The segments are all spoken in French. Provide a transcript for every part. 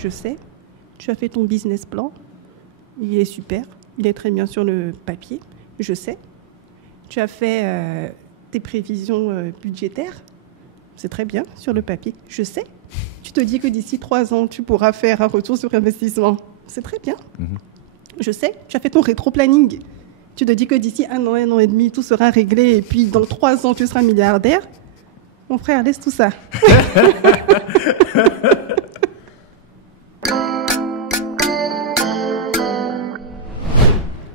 Je sais. Tu as fait ton business plan. Il est super. Il est très bien sur le papier. Je sais. Tu as fait tes prévisions budgétaires. C'est très bien sur le papier. Je sais. Tu te dis que d'ici 3 ans, tu pourras faire un retour sur investissement. C'est très bien. Je sais. Tu as fait ton rétro-planning. Tu te dis que d'ici 1 an et demi, tout sera réglé. Et puis, dans 3 ans, tu seras milliardaire. Mon frère, laisse tout ça.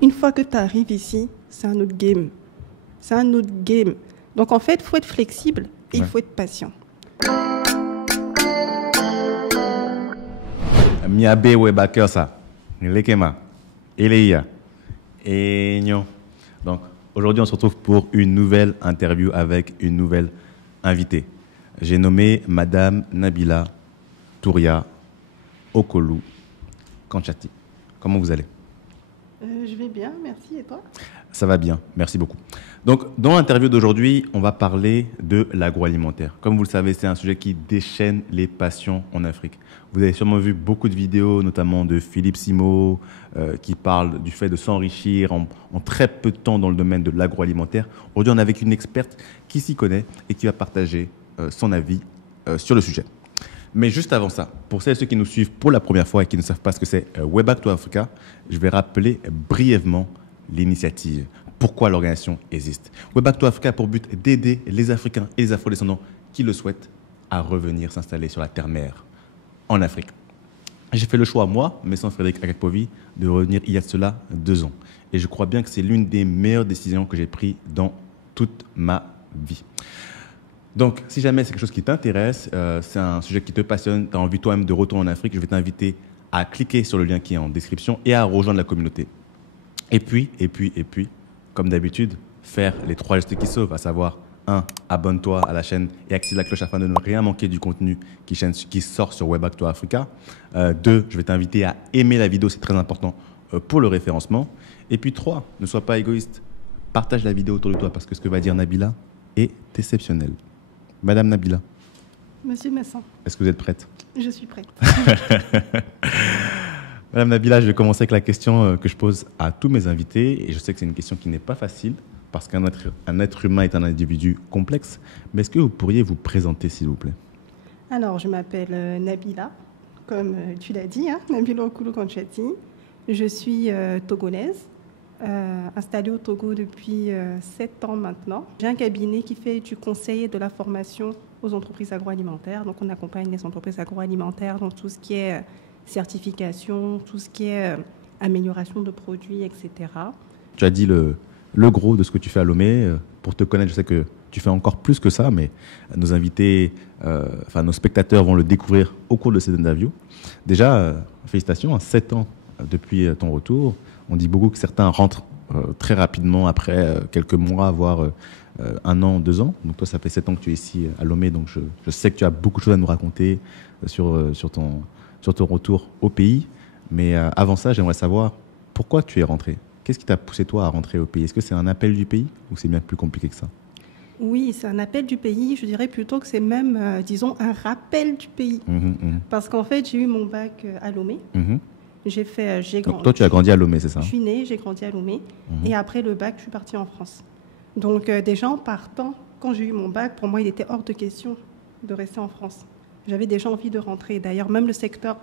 Une fois que tu arrives ici, c'est un autre game. C'est un autre game. Donc, en fait, il faut être flexible et il faut être patient. Miabe Webaker, ça. Lekema. Eleia. Et non. Donc, aujourd'hui, on se retrouve pour une nouvelle interview avec une nouvelle invitée. J'ai nommé Madame Nabila Touria Okolu Kanchati. Comment vous allez? Je vais bien, merci. Et toi? Ça va bien, merci beaucoup. Donc, dans l'interview d'aujourd'hui, on va parler de l'agroalimentaire. Comme vous le savez, c'est un sujet qui déchaîne les passions en Afrique. Vous avez sûrement vu beaucoup de vidéos, notamment de Philippe Simo, qui parle du fait de s'enrichir en très peu de temps dans le domaine de l'agroalimentaire. Aujourd'hui, on est avec une experte qui s'y connaît et qui va partager son avis sur le sujet. Mais juste avant ça, pour celles et ceux qui nous suivent pour la première fois et qui ne savent pas ce que c'est Way Back to Africa, je vais rappeler brièvement l'initiative. Pourquoi l'organisation existe. Way Back to Africa a pour but d'aider les Africains et les Afro-descendants qui le souhaitent à revenir s'installer sur la terre-mère en Afrique. J'ai fait le choix, moi, mais sans Frédéric Akakpovi, de revenir il y a de cela 2 ans. Et je crois bien que c'est l'une des meilleures décisions que j'ai prises dans toute ma vie. Donc, si jamais c'est quelque chose qui t'intéresse, c'est un sujet qui te passionne, tu as envie toi-même de retourner en Afrique, je vais t'inviter à cliquer sur le lien qui est en description et à rejoindre la communauté. Et puis, comme d'habitude, faire les 3 gestes qui sauvent, à savoir 1. Abonne-toi à la chaîne et active la cloche afin de ne rien manquer du contenu qui sort sur Way Back to Africa. 2. Je vais t'inviter à aimer la vidéo, c'est très important pour le référencement. Et puis 3. Ne sois pas égoïste, partage la vidéo autour de toi parce que ce que va dire Nabila est exceptionnel. Madame Nabila. Monsieur Masson. Est-ce que vous êtes prête? Je suis prête. Madame Nabila, je vais commencer avec la question que je pose à tous mes invités. Et je sais que c'est une question qui n'est pas facile parce qu'un être humain est un individu complexe. Mais est-ce que vous pourriez vous présenter, s'il vous plaît? Alors, je m'appelle Nabila, comme tu l'as dit, hein, Nabila Okolu Kanchati. Je suis togolaise. Installée au Togo depuis 7 ans maintenant. J'ai un cabinet qui fait du conseil et de la formation aux entreprises agroalimentaires. Donc, on accompagne les entreprises agroalimentaires dans tout ce qui est certification, tout ce qui est amélioration de produits, etc. Tu as dit le gros de ce que tu fais à Lomé. Pour te connaître, je sais que tu fais encore plus que ça, mais nos invités, nos spectateurs vont le découvrir au cours de cette interview. Déjà, félicitations, 7 ans depuis ton retour. On dit beaucoup que certains rentrent très rapidement après quelques mois, voire 1 an, 2 ans. Donc toi, ça fait 7 ans que tu es ici à Lomé, donc je sais que tu as beaucoup de choses à nous raconter sur ton retour au pays. Mais avant ça, j'aimerais savoir pourquoi tu es rentré. Qu'est-ce qui t'a poussé toi à rentrer au pays? Est-ce que c'est un appel du pays ou c'est bien plus compliqué que ça? Oui, c'est un appel du pays. Je dirais plutôt que c'est même, disons, un rappel du pays. Parce qu'en fait, j'ai eu mon bac à Lomé. Donc toi, tu as grandi à Lomé, c'est ça? Je suis née, j'ai grandi à Lomé. Et après le bac, je suis partie en France. Donc déjà en partant, quand j'ai eu mon bac, pour moi, il était hors de question de rester en France. J'avais déjà envie de rentrer. D'ailleurs, même le secteur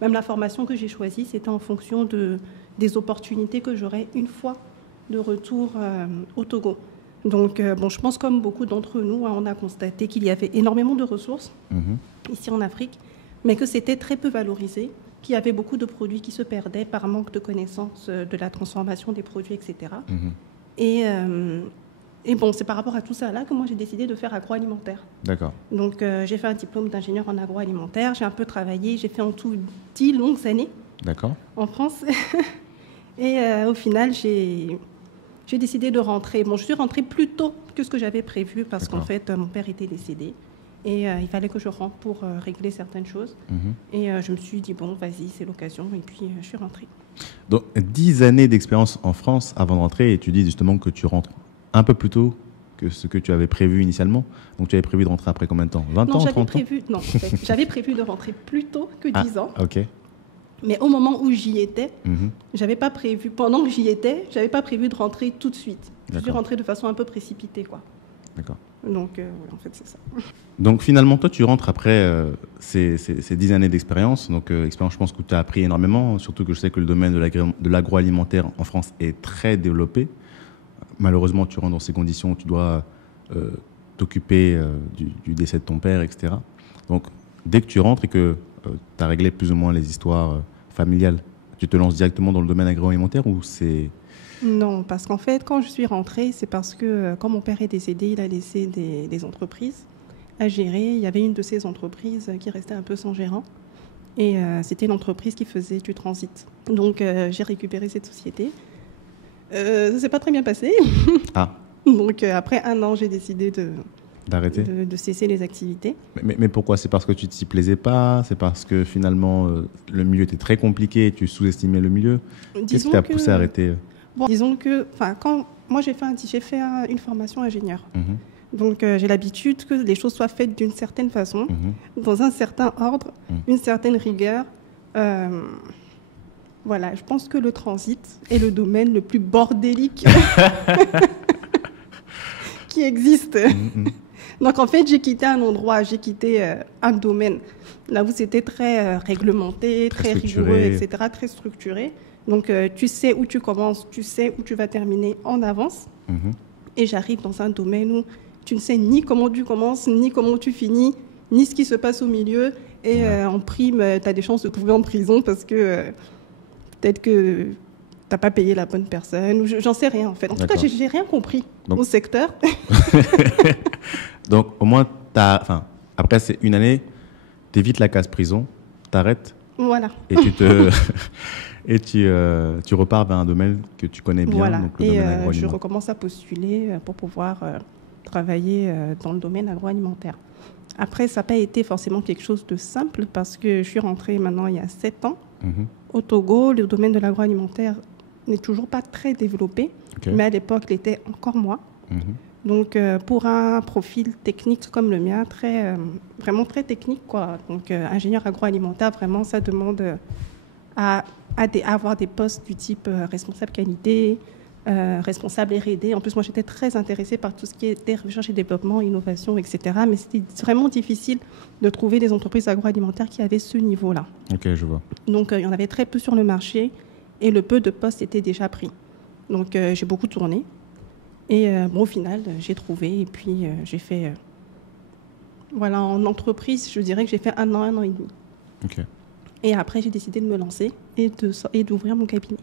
même la formation que j'ai choisie, c'était en fonction des opportunités que j'aurais une fois de retour au Togo. Donc, je pense comme beaucoup d'entre nous, on a constaté qu'il y avait énormément de ressources ici en Afrique, mais que c'était très peu valorisé, qu'il y avait beaucoup de produits qui se perdaient par manque de connaissance de la transformation des produits, etc. Et bon, c'est par rapport à tout ça là que moi j'ai décidé de faire agroalimentaire. D'accord. Donc j'ai fait un diplôme d'ingénieur en agroalimentaire, j'ai un peu travaillé, j'ai fait en tout 10 longues années en France. Et au final, j'ai décidé de rentrer. Bon, je suis rentrée plus tôt que ce que j'avais prévu parce qu'en fait, mon père était décédé. Et il fallait que je rentre pour régler certaines choses. Et je me suis dit, bon, vas-y, c'est l'occasion. Et puis, je suis rentrée. Donc, 10 années d'expérience en France avant de rentrer. Et tu dis justement que tu rentres un peu plus tôt que ce que tu avais prévu initialement. Donc tu avais prévu de rentrer après combien de temps? 20 Non, ans, j'avais 30 ans? prévu, non, en fait, j'avais prévu de rentrer plus tôt que 10 ans. Ok. Mais au moment où j'y étais, Mhm. j'avais pas prévu, pendant que j'y étais, j'avais pas prévu de rentrer tout de suite. Je suis D'accord. rentrée de façon un peu précipitée, quoi. D'accord. Donc, voilà, en fait, c'est ça. Donc finalement, toi, tu rentres après ces 10 années d'expérience. Donc expérience, je pense que tu as appris énormément, surtout que je sais que le domaine de l'agroalimentaire en France est très développé. Malheureusement, tu rentres dans ces conditions où tu dois t'occuper du décès de ton père, etc. Donc dès que tu rentres et que tu as réglé plus ou moins les histoires familiales, tu te lances directement dans le domaine agroalimentaire ou c'est... Non, parce qu'en fait, quand je suis rentrée, c'est parce que quand mon père est décédé, il a laissé des entreprises à gérer. Il y avait une de ces entreprises qui restait un peu sans gérant. Et c'était l'entreprise qui faisait du transit. Donc, j'ai récupéré cette société. Ça ne s'est pas très bien passé. Ah, Donc, après 1 an, j'ai décidé d'arrêter. de cesser les activités. Mais pourquoi? C'est parce que tu t'y plaisais pas? C'est parce que finalement, le milieu était très compliqué et tu sous-estimais le milieu? Qu'est-ce qui Disons t'a que- poussé à arrêter? Bon, disons que, quand moi j'ai fait une formation ingénieur. Mhm, Donc, j'ai l'habitude que les choses soient faites d'une certaine façon, mhm. dans un certain ordre, une certaine rigueur. Voilà, je pense que le transit est le domaine le plus bordélique qui existe. Mhm. Donc, en fait, j'ai quitté un endroit, j'ai quitté un domaine là où c'était très réglementé, Très très structuré. rigoureux, etc., très structuré. Donc, tu sais où tu commences, tu sais où tu vas terminer en avance. Mhm. Et j'arrive dans un domaine où tu ne sais ni comment tu commences, ni comment tu finis, ni ce qui se passe au milieu. Et en prime, tu as des chances de te trouver en prison parce que peut-être que tu n'as pas payé la bonne personne. Ou j'en sais rien, en fait. En tout cas, D'accord. j'ai rien compris Donc- au secteur. Donc, au moins, après c'est une année, tu évites la case prison, t'arrêtes Voilà. et tu repars vers un domaine que tu connais bien, Voilà. donc le Et domaine je agroalimentaire. recommence à postuler pour pouvoir travailler dans le domaine agroalimentaire. Après, ça n'a pas été forcément quelque chose de simple parce que je suis rentrée maintenant il y a 7 ans. Mhm. Au Togo, le domaine de l'agroalimentaire n'est toujours pas très développé, Ok. mais à l'époque, il était encore moins. Mhm. Donc, pour un profil technique comme le mien, vraiment très technique, quoi. Donc, ingénieur agroalimentaire, vraiment, ça demande à avoir des postes du type responsable qualité, responsable R&D. En plus, moi, j'étais très intéressée par tout ce qui était recherche et développement, innovation, etc. Mais c'était vraiment difficile de trouver des entreprises agroalimentaires qui avaient ce niveau-là. Ok, je vois. Donc, il y en avait très peu sur le marché et le peu de postes étaient déjà pris. Donc, j'ai beaucoup tourné. Et au final, j'ai trouvé et puis j'ai fait... voilà, en entreprise, je dirais que j'ai fait 1 an, 1 an et demi. Ok. Et après, j'ai décidé de me lancer et d'ouvrir mon cabinet.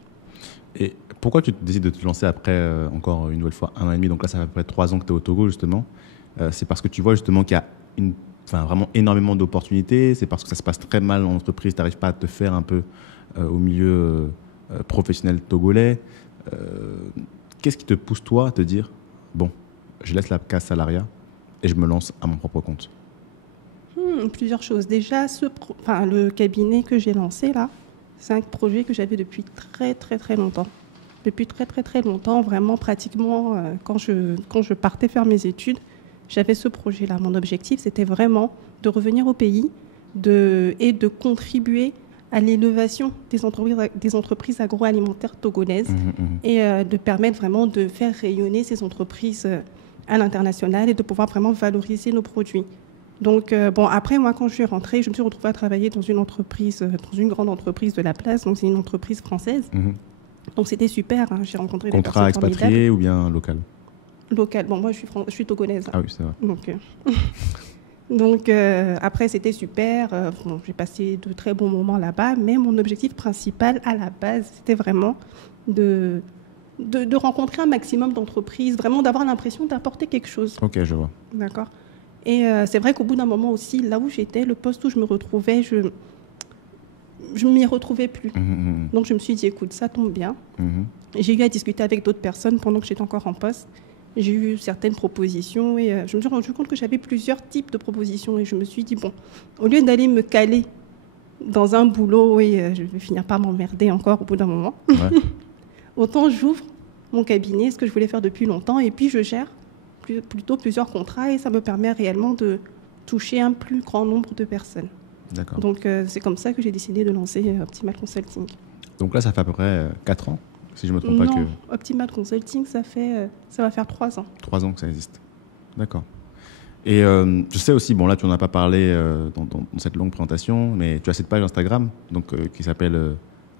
Et pourquoi tu décides de te lancer après, encore une nouvelle fois, 1 an et demi? Donc là, ça fait à peu près 3 ans que tu es au Togo, justement. C'est parce que tu vois justement qu'il y a vraiment énormément d'opportunités. C'est parce que ça se passe très mal en entreprise. Tu n'arrives pas à te faire un peu au milieu professionnel togolais. Qu'est-ce qui te pousse, toi, à te dire, bon, je laisse la case salariat et je me lance à mon propre compte? Plusieurs choses. Déjà, le cabinet que j'ai lancé, là, c'est un projet que j'avais depuis très, très, très longtemps. Depuis très, très, très longtemps, vraiment, pratiquement, quand je partais faire mes études, j'avais ce projet-là. Mon objectif, c'était vraiment de revenir au pays et de contribuer à l'élévation des entreprises agroalimentaires togolaises et de permettre vraiment de faire rayonner ces entreprises à l'international et de pouvoir vraiment valoriser nos produits. Donc, après, moi, quand je suis rentrée, je me suis retrouvée à travailler dans une entreprise, dans une grande entreprise de la place. Donc, c'est une entreprise française. Donc, c'était super. Hein. J'ai rencontré des Contrat personnes expatrié ou bien local? local. Bon, moi, je suis togolaise. Ah oui, c'est vrai. Donc, après, c'était super. J'ai passé de très bons moments là-bas. Mais mon objectif principal, à la base, c'était vraiment de rencontrer un maximum d'entreprises, vraiment d'avoir l'impression d'apporter quelque chose. Ok, je vois. D'accord. Et c'est vrai qu'au bout d'un moment aussi, là où j'étais, le poste où je me retrouvais, je ne m'y retrouvais plus. Donc, je me suis dit, écoute, ça tombe bien. J'ai eu à discuter avec d'autres personnes pendant que j'étais encore en poste. J'ai eu certaines propositions et je me suis rendu compte que j'avais plusieurs types de propositions. Et je me suis dit, bon, au lieu d'aller me caler dans un boulot et je vais finir par m'emmerder encore au bout d'un moment, Ouais. autant j'ouvre mon cabinet, ce que je voulais faire depuis longtemps, et puis je gère plutôt plusieurs contrats et ça me permet réellement de toucher un plus grand nombre de personnes. D'accord. Donc, c'est comme ça que j'ai décidé de lancer Optimal Consulting. Donc là, ça fait à peu près 4 ans, si je ne me trompe pas. Non, Optimal Consulting, ça va faire 3 ans. 3 ans que ça existe. D'accord. Et je sais aussi, bon là, tu n'en as pas parlé dans cette longue présentation, mais tu as cette page Instagram donc, qui s'appelle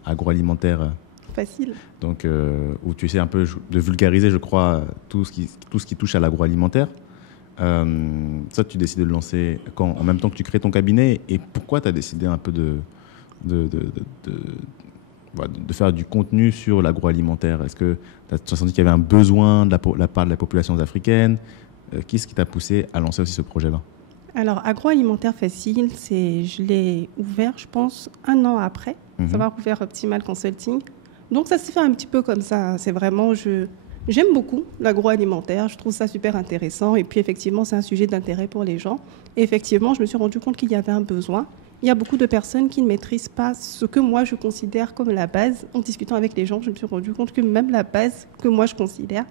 Agroalimentaire Facile. Donc, où tu essaies un peu de vulgariser, je crois, tout ce qui touche à l'agroalimentaire. Ça, tu décides de le lancer quand, en même temps que tu crées ton cabinet. Et pourquoi tu as décidé un peu de faire du contenu sur l'agroalimentaire? Est-ce que tu as senti qu'il y avait un besoin de la part de la population africaine? Qu'est-ce qui t'a poussé à lancer aussi ce projet-là? Alors, Agroalimentaire Facile, je l'ai ouvert, je pense, 1 an après avoir ouvert Optimal Consulting. Donc, ça s'est fait un petit peu comme ça. C'est vraiment, j'aime beaucoup l'agroalimentaire, je trouve ça super intéressant. Et puis, effectivement, c'est un sujet d'intérêt pour les gens. Et effectivement, je me suis rendu compte qu'il y avait un besoin. Il y a beaucoup de personnes qui ne maîtrisent pas ce que moi, je considère comme la base. En discutant avec les gens, je me suis rendu compte que même la base que moi, je considère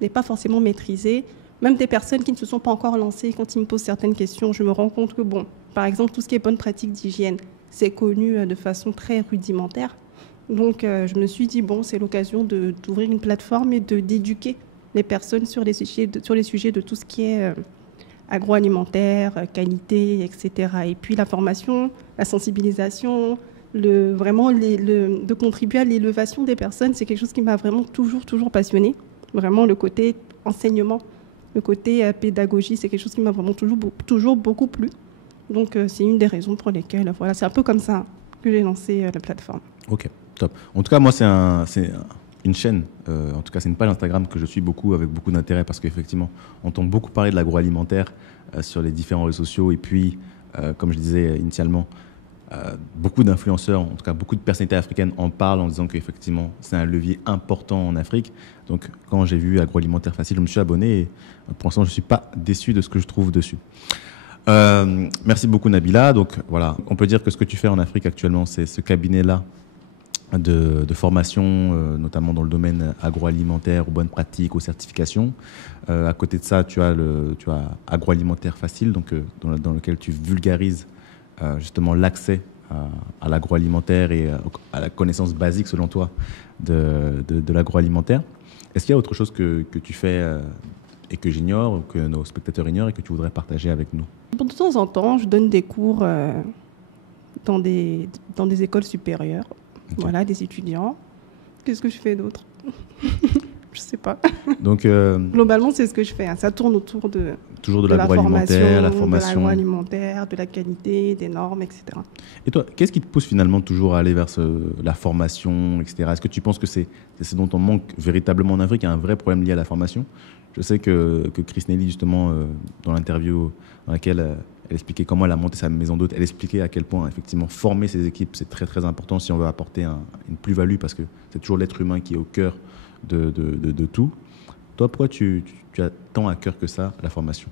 n'est pas forcément maîtrisée. Même des personnes qui ne se sont pas encore lancées, quand ils me posent certaines questions, je me rends compte que, bon, par exemple, tout ce qui est bonne pratique d'hygiène, c'est connu de façon très rudimentaire. Donc, je me suis dit, bon, c'est l'occasion d'ouvrir une plateforme et d'éduquer les personnes sur les sujets de tout ce qui est agroalimentaire, qualité, etc. Et puis, la formation, la sensibilisation, vraiment de contribuer à l'élévation des personnes, c'est quelque chose qui m'a vraiment toujours passionnée. Vraiment, le côté enseignement, le côté pédagogie, c'est quelque chose qui m'a vraiment toujours beaucoup plu. Donc, c'est une des raisons pour lesquelles, voilà, c'est un peu comme ça que j'ai lancé la plateforme. Ok, top. En tout cas, moi, c'est une chaîne, en tout cas, c'est une page Instagram que je suis avec beaucoup d'intérêt parce qu'effectivement, on entend beaucoup parler de l'agroalimentaire sur les différents réseaux sociaux. Et puis, comme je disais initialement, beaucoup d'influenceurs, en tout cas beaucoup de personnalités africaines en parlent en disant qu'effectivement, c'est un levier important en Afrique. Donc, quand j'ai vu Agroalimentaire Facile, je me suis abonné et pour l'instant, je ne suis pas déçu de ce que je trouve dessus. Merci beaucoup Nabila. Donc voilà, on peut dire que ce que tu fais en Afrique actuellement, c'est ce cabinet-là de formation, notamment dans le domaine agroalimentaire, aux bonnes pratiques, aux certifications. À côté de ça, tu as Agroalimentaire Facile, donc, dans lequel tu vulgarises justement l'accès à l'agroalimentaire et à la connaissance basique, selon toi, de l'agroalimentaire. Est-ce qu'il y a autre chose que tu fais et que j'ignore, ou que nos spectateurs ignorent et que tu voudrais partager avec nous? De temps en temps, je donne des cours dans des écoles supérieures, okay. Voilà, des étudiants. Qu'est-ce que je fais d'autre? Je ne sais pas. Donc, globalement, c'est ce que je fais. Hein. Ça tourne autour de l'agroalimentaire, la formation, de l'agroalimentaire, de la qualité, des normes, etc. Et toi, qu'est-ce qui te pousse finalement toujours à aller vers la formation, etc. Est-ce que tu penses que c'est ce dont on manque véritablement en Afrique? Il y a un vrai problème lié à la formation. Je sais que Chris Nelly, justement, dans l'interview dans laquelle elle expliquait comment elle a monté sa maison d'hôte, elle expliquait à quel point, effectivement, former ses équipes, c'est très, très important si on veut apporter une plus-value, parce que c'est toujours l'être humain qui est au cœur de tout. Toi, pourquoi tu as tant à cœur que ça, la formation?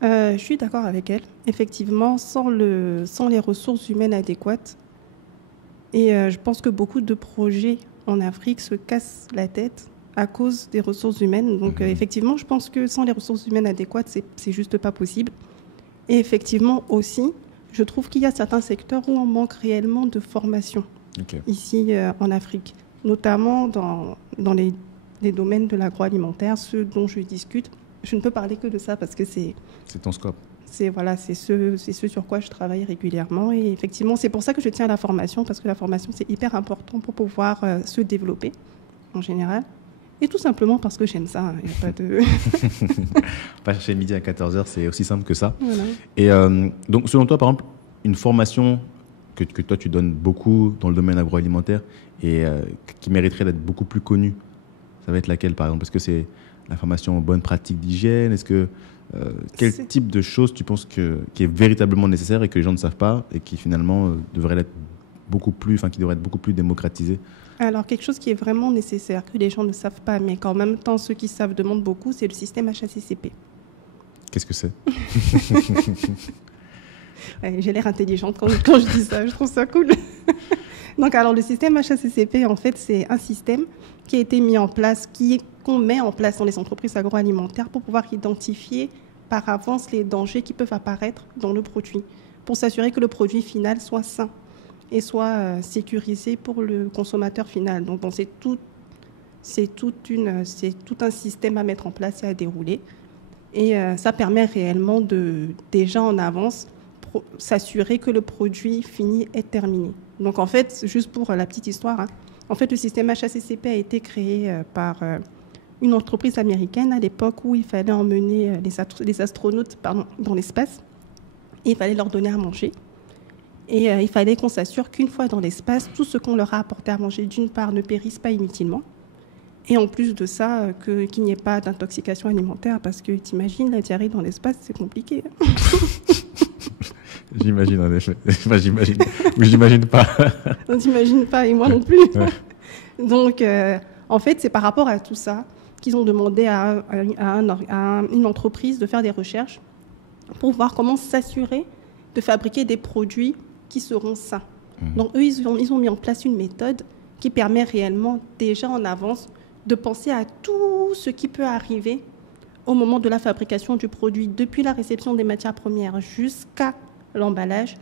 Je suis d'accord avec elle. Effectivement, sans les ressources humaines adéquates, et je pense que beaucoup de projets en Afrique se cassent la tête à cause des ressources humaines. Donc, effectivement, je pense que sans les ressources humaines adéquates, c'est juste pas possible. Et effectivement aussi, je trouve qu'il y a certains secteurs où on manque réellement de formation ici en Afrique, notamment dans les domaines de l'agroalimentaire, ceux dont je discute. Je ne peux parler que de ça parce que c'est ton scope. C'est ce sur quoi je travaille régulièrement. Et effectivement, c'est pour ça que je tiens à la formation, parce que la formation, c'est hyper important pour pouvoir se développer en général. Et tout simplement parce que j'aime ça. Il n'y a pas de... Pas chercher midi à 14h, c'est aussi simple que ça. Voilà. Et donc, selon toi, par exemple, une formation que toi, tu donnes beaucoup dans le domaine agroalimentaire et qui mériterait d'être beaucoup plus connue, ça va être laquelle, par exemple? Est-ce que c'est la formation aux bonnes pratiques d'hygiène? Est-ce que quel type de choses tu penses qui est véritablement nécessaire et que les gens ne savent pas et qui finalement devrait être beaucoup plus démocratisé? Alors, quelque chose qui est vraiment nécessaire, que les gens ne savent pas, mais qu'en même temps, ceux qui savent demandent beaucoup, c'est le système HACCP. Qu'est-ce que c'est? J'ai l'air intelligente quand je dis ça, je trouve ça cool. Donc, alors, le système HACCP, en fait, c'est un système qui a été mis en place, qu'on met en place dans les entreprises agroalimentaires pour pouvoir identifier par avance les dangers qui peuvent apparaître dans le produit, pour s'assurer que le produit final soit sain et soit sécurisé pour le consommateur final. Donc, bon, c'est tout un système à mettre en place et à dérouler. Et ça permet réellement déjà en avance s'assurer que le produit fini est terminé. Donc en fait, juste pour la petite histoire, hein, en fait le système HACCP a été créé par une entreprise américaine à l'époque où il fallait emmener les astronautes dans l'espace et il fallait leur donner à manger. Et il fallait qu'on s'assure qu'une fois dans l'espace, tout ce qu'on leur a apporté à manger, d'une part, ne périsse pas inutilement. Et en plus de ça, qu'il n'y ait pas d'intoxication alimentaire, parce que t'imagines, la diarrhée dans l'espace, c'est compliqué. J'imagine, en effet. Enfin, j'imagine. Ou j'imagine pas. On t'imagine pas, et moi non plus. Ouais. Donc, en fait, c'est par rapport à tout ça qu'ils ont demandé à une entreprise de faire des recherches pour voir comment s'assurer de fabriquer des produits qui seront sains. Donc, eux, ils ont mis en place une méthode qui permet réellement, déjà en avance, de penser à tout ce qui peut arriver au moment de la fabrication du produit, depuis la réception des matières premières jusqu'à l'emballage,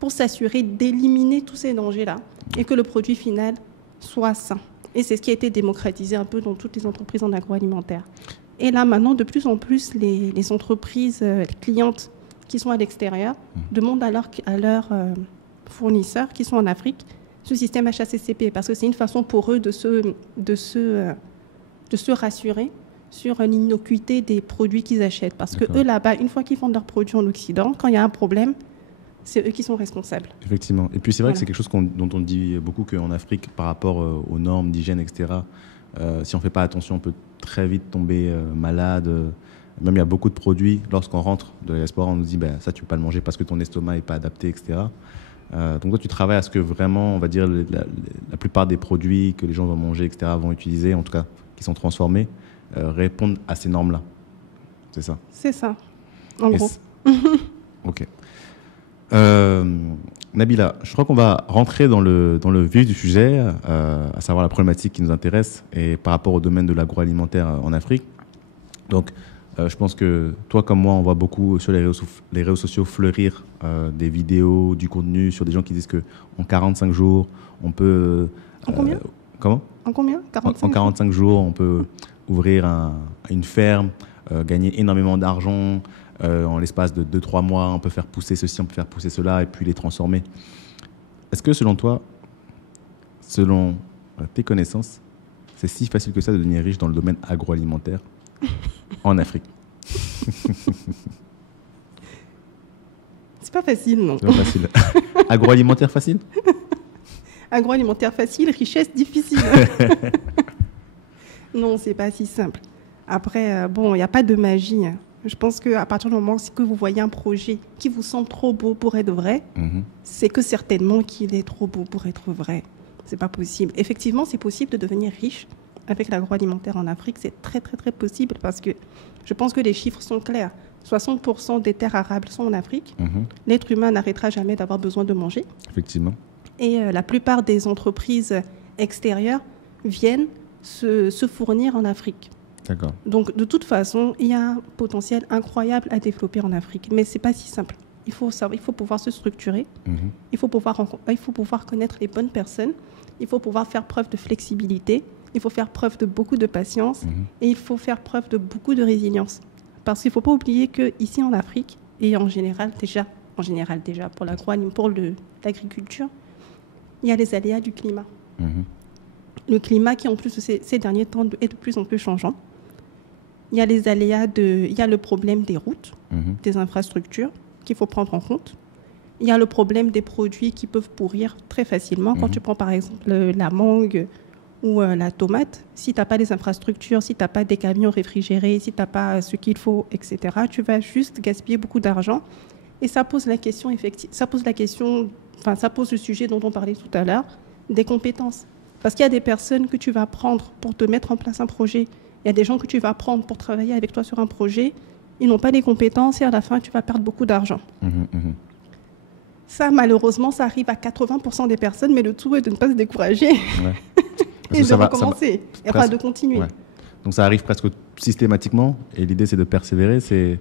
pour s'assurer d'éliminer tous ces dangers-là et que le produit final soit sain. Et c'est ce qui a été démocratisé un peu dans toutes les entreprises en agroalimentaire. Et là, maintenant, de plus en plus, les entreprises clientes qui sont à l'extérieur demandent à leurs fournisseurs qui sont en Afrique ce système HACCP, parce que c'est une façon pour eux de se rassurer sur l'innocuité des produits qu'ils achètent. Parce que eux, là-bas, une fois qu'ils font leurs produits en Occident, quand il y a un problème, c'est eux qui sont responsables. Effectivement. Et puis c'est vrai que c'est quelque chose dont on dit beaucoup qu'en Afrique, par rapport aux normes d'hygiène, etc., si on ne fait pas attention, on peut très vite tomber malade. Même il y a beaucoup de produits, lorsqu'on rentre de l'espoir, on nous dit ça, tu ne peux pas le manger parce que ton estomac n'est pas adapté, etc. Donc toi, tu travailles à ce que vraiment, on va dire, la plupart des produits que les gens vont manger, etc., vont utiliser, en tout cas, qui sont transformés, répondent à ces normes-là. C'est ça? C'est ça, en gros. Ok. Nabila, je crois qu'on va rentrer dans le vif du sujet, à savoir la problématique qui nous intéresse et par rapport au domaine de l'agroalimentaire en Afrique. Donc, je pense que toi comme moi, on voit beaucoup sur les réseaux sociaux fleurir des vidéos, du contenu sur des gens qui disent qu'en 45 jours, on peut... En combien Comment? En combien? 45 en 45 jours, on peut ouvrir une ferme, gagner énormément d'argent. En l'espace de 2-3 mois, on peut faire pousser ceci, on peut faire pousser cela et puis les transformer. Est-ce que selon toi, selon tes connaissances, c'est si facile que ça de devenir riche dans le domaine agroalimentaire en Afrique? C'est pas facile, non. C'est pas facile. Agroalimentaire facile? Agroalimentaire facile, richesse difficile. Non, c'est pas si simple. Après, il n'y a pas de magie. Je pense qu'à partir du moment que vous voyez un projet qui vous semble trop beau pour être vrai, c'est que certainement qu'il est trop beau pour être vrai. C'est pas possible. Effectivement, c'est possible de devenir riche avec l'agroalimentaire en Afrique. C'est très, très, très possible parce que je pense que les chiffres sont clairs. 60% des terres arables sont en Afrique. L'être humain n'arrêtera jamais d'avoir besoin de manger. Effectivement. Et la plupart des entreprises extérieures viennent se fournir en Afrique. D'accord. Donc, de toute façon, il y a un potentiel incroyable à développer en Afrique. Mais ce n'est pas si simple. Il faut pouvoir se structurer. Il faut pouvoir connaître les bonnes personnes. Il faut pouvoir faire preuve de flexibilité. Il faut faire preuve de beaucoup de patience. Et il faut faire preuve de beaucoup de résilience. Parce qu'il ne faut pas oublier qu'ici en Afrique, et en général déjà pour l'agriculture, il y a les aléas du climat. Le climat qui, en plus, ces derniers temps, est de plus en plus changeant. Il y a les aléas il y a le problème des routes, des infrastructures qu'il faut prendre en compte. Il y a le problème des produits qui peuvent pourrir très facilement. Quand tu prends par exemple la mangue ou la tomate, si tu n'as pas les infrastructures, si tu n'as pas des camions réfrigérés, si tu n'as pas ce qu'il faut, etc., tu vas juste gaspiller beaucoup d'argent. Et ça pose la question, ça pose le sujet dont on parlait tout à l'heure, des compétences. Parce qu'il y a des personnes que tu vas prendre pour te mettre en place un projet. Il y a des gens que tu vas prendre pour travailler avec toi sur un projet. Ils n'ont pas les compétences et à la fin, tu vas perdre beaucoup d'argent. Ça, malheureusement, ça arrive à 80% des personnes, mais le tout est de ne pas se décourager Ouais. Parce et que de recommencer, et enfin presque- de continuer. ouais. Donc ça arrive presque systématiquement, et l'idée c'est de persévérer, c'est...